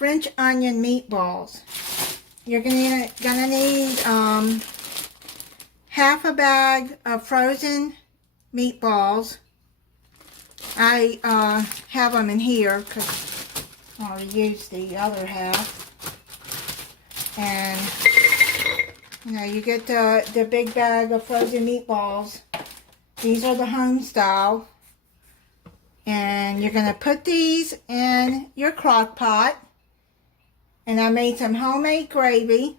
French onion meatballs. You're gonna need half a bag of frozen meatballs. I have them in here because I already used the other half. And you know, you get the big bag of frozen meatballs. These are the home style. And you're gonna put these in your crock pot. And I made some homemade gravy,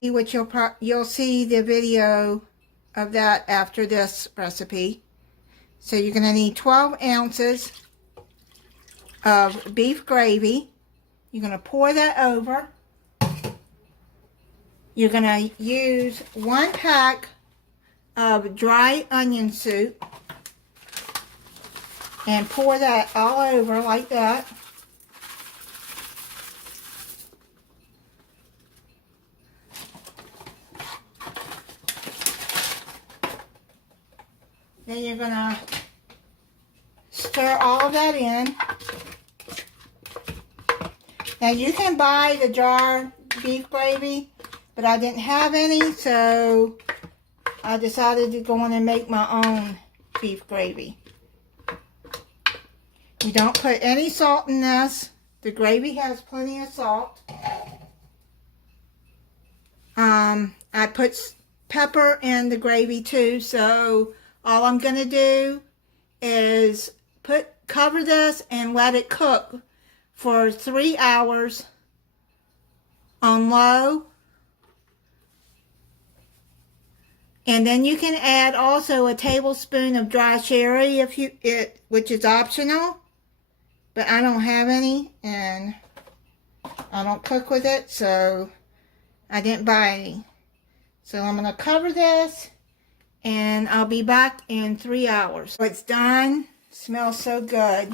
which you'll see the video of that after this recipe. So you're going to need 12 ounces of beef gravy. You're going to pour that over. You're going to use 1 pack of dry onion soup and pour that all over like that. Then you're going to stir all of that in. Now you can buy the jar beef gravy, but I didn't have any, so I decided to go in and make my own beef gravy. You don't put any salt in this. The gravy has plenty of salt. I put pepper in the gravy too, so all I'm going to do is cover this and let it cook for 3 hours on low. And then you can add also a tablespoon of dry sherry which is optional, but I don't have any and I don't cook with it, so I didn't buy any. So I'm going to cover this. And I'll be back in 3 hours. So it's done. Smells so good.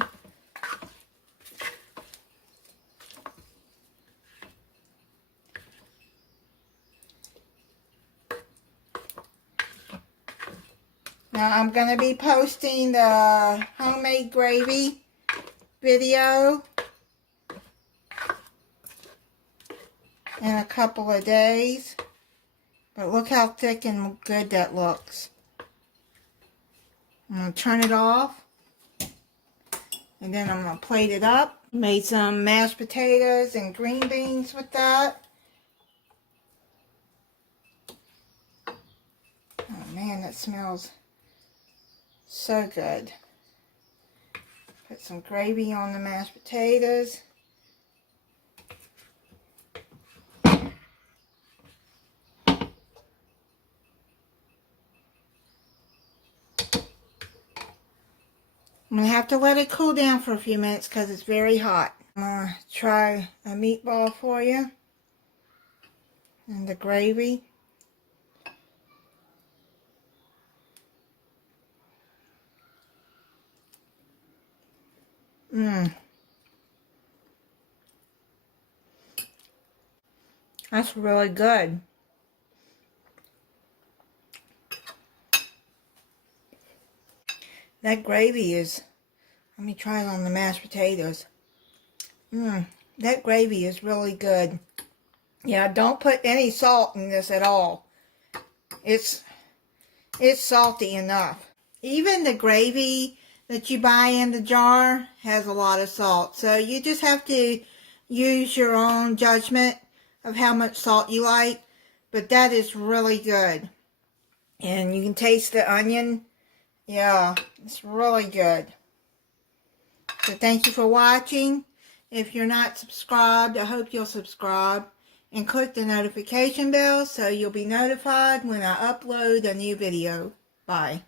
Now I'm going to be posting the homemade gravy video in a couple of days. But look how thick and good that looks. I'm going to turn it off. And then I'm going to plate it up. Made some mashed potatoes and green beans with that. Oh man, that smells so good. Put some gravy on the mashed potatoes. I'm going to have to let it cool down for a few minutes because it's very hot. I'm going to try a meatball for you. And the gravy. That's really good. That gravy is, let me try it on the mashed potatoes. That gravy is really good. Yeah, don't put any salt in this at all. It's salty enough. Even the gravy that you buy in the jar has a lot of salt. So you just have to use your own judgment of how much salt you like. But that is really good. And you can taste the onion. Yeah, it's really good. So thank you for watching. If you're not subscribed, I hope you'll subscribe and click the notification bell so you'll be notified when I upload a new video. Bye.